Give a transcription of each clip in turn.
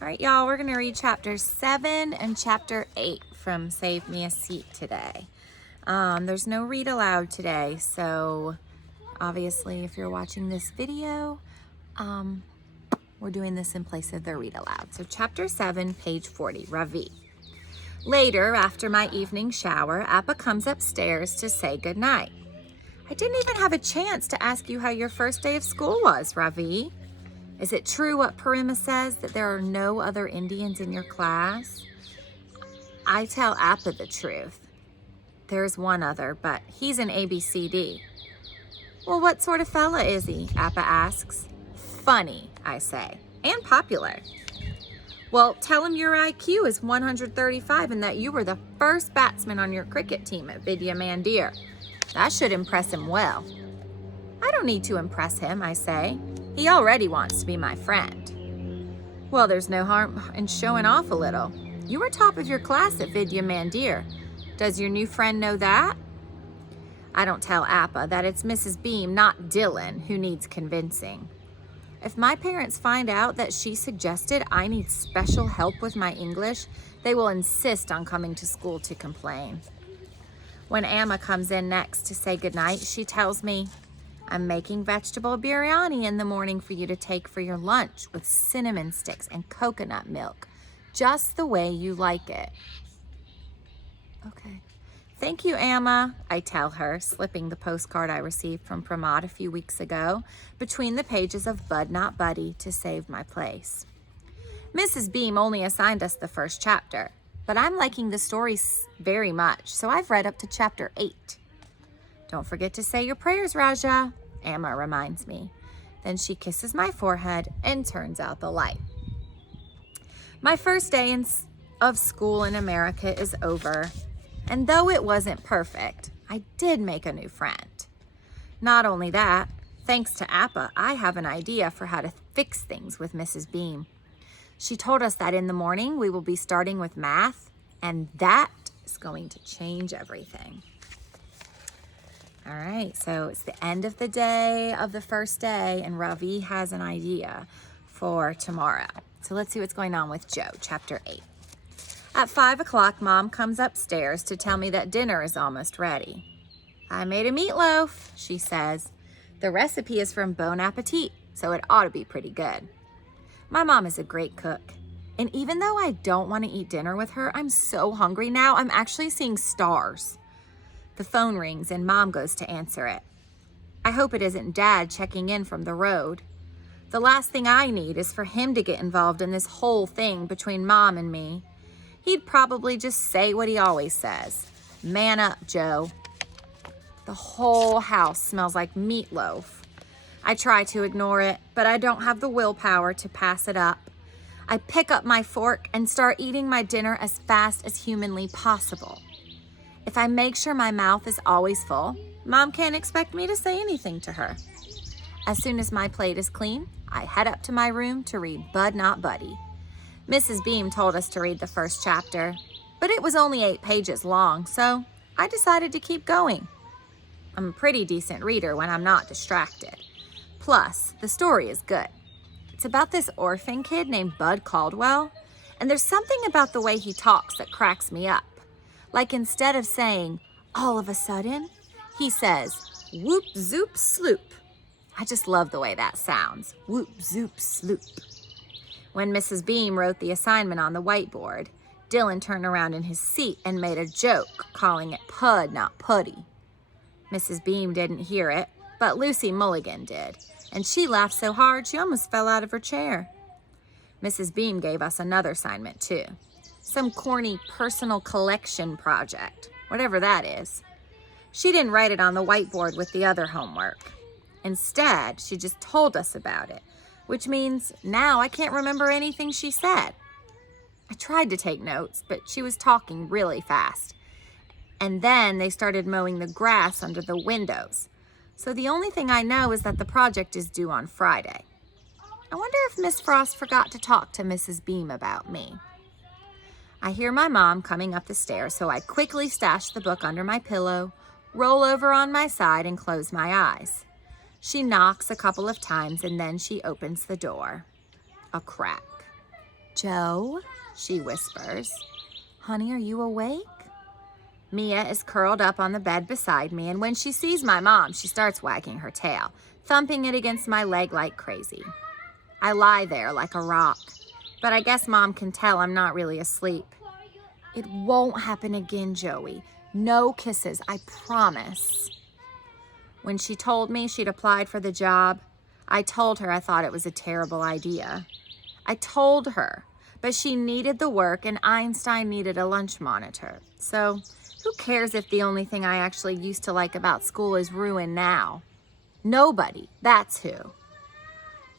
All right, y'all, we're going to read chapter 7 and chapter 8 from Save Me a Seat today. There's no read aloud today, so obviously if you're watching this video, we're doing this in place of the read aloud. So chapter 7, page 40, Ravi. Later, after my evening shower, Appa comes upstairs to say goodnight. I didn't even have a chance to ask you how your first day of school was, Ravi. Is it true what Parima says, that there are no other Indians in your class? I tell Appa the truth. There's one other, but he's an ABCD. Well, what sort of fella is he? Appa asks. Funny, I say, and popular. Well, tell him your IQ is 135 and that you were the first batsman on your cricket team at Vidya Mandir. That should impress him well. I don't need to impress him, I say. He already wants to be my friend. Well, there's no harm in showing off a little. You were top of your class at Vidya Mandir. Does your new friend know that? I don't tell Appa that it's Mrs. Beam, not Dylan, who needs convincing. If my parents find out that she suggested I need special help with my English, they will insist on coming to school to complain. When Amma comes in next to say goodnight, she tells me, I'm making vegetable biryani in the morning for you to take for your lunch with cinnamon sticks and coconut milk, just the way you like it. Okay. Thank you, Amma, I tell her, slipping the postcard I received from Pramod a few weeks ago between the pages of Bud Not Buddy to save my place. Mrs. Beam only assigned us the first chapter, but I'm liking the story very much, so I've read up to chapter 8. Don't forget to say your prayers, Raja, Amma reminds me. Then she kisses my forehead and turns out the light. My first day of school in America is over, and though it wasn't perfect, I did make a new friend. Not only that, thanks to Appa, I have an idea for how to fix things with Mrs. Beam. She told us that in the morning we will be starting with math, and that is going to change everything. All right, so it's the end of the day of the first day, and Ravi has an idea for tomorrow. So let's see what's going on with Joe, chapter 8. At 5 o'clock, Mom comes upstairs to tell me that dinner is almost ready. I made a meatloaf, she says. The recipe is from Bon Appetit, so it ought to be pretty good. My mom is a great cook, and even though I don't want to eat dinner with her, I'm so hungry now, I'm actually seeing stars. The phone rings and Mom goes to answer it. I hope it isn't Dad checking in from the road. The last thing I need is for him to get involved in this whole thing between Mom and me. He'd probably just say what he always says. Man up, Joe. The whole house smells like meatloaf. I try to ignore it, but I don't have the willpower to pass it up. I pick up my fork and start eating my dinner as fast as humanly possible. If I make sure my mouth is always full, Mom can't expect me to say anything to her. As soon as my plate is clean, I head up to my room to read Bud Not Buddy. Mrs. Beam told us to read the first chapter, but it was only 8 pages long, so I decided to keep going. I'm a pretty decent reader when I'm not distracted. Plus, the story is good. It's about this orphan kid named Bud Caldwell, and there's something about the way he talks that cracks me up. Like instead of saying, all of a sudden, he says, whoop, zoop, sloop. I just love the way that sounds. Whoop, zoop, sloop. When Mrs. Beam wrote the assignment on the whiteboard, Dylan turned around in his seat and made a joke, calling it Pud, not Putty. Mrs. Beam didn't hear it, but Lucy Mulligan did, and she laughed so hard she almost fell out of her chair. Mrs. Beam gave us another assignment too. Some corny personal collection project, whatever that is. She didn't write it on the whiteboard with the other homework. Instead, she just told us about it, which means now I can't remember anything she said. I tried to take notes, but she was talking really fast. And then they started mowing the grass under the windows. So the only thing I know is that the project is due on Friday. I wonder if Miss Frost forgot to talk to Mrs. Beam about me. I hear my mom coming up the stairs, so I quickly stash the book under my pillow, roll over on my side, and close my eyes. She knocks a couple of times, and then she opens the door. A crack. Joe, she whispers. Honey, are you awake? Mia is curled up on the bed beside me, and when she sees my mom, she starts wagging her tail, thumping it against my leg like crazy. I lie there like a rock, but I guess Mom can tell I'm not really asleep. It won't happen again, Joey. No kisses, I promise. When she told me she'd applied for the job, I told her I thought it was a terrible idea. I told her, but she needed the work and Einstein needed a lunch monitor. So who cares if the only thing I actually used to like about school is ruined now? Nobody, that's who.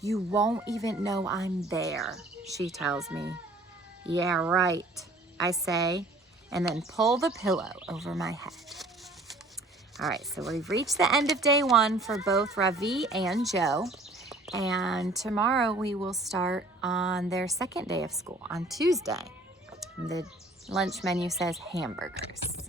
You won't even know I'm there, she tells me. Yeah, right, I say, and then pull the pillow over my head. All right, so we've reached the end of day 1 for both Ravi and Joe. And tomorrow we will start on their second day of school, on Tuesday. The lunch menu says hamburgers.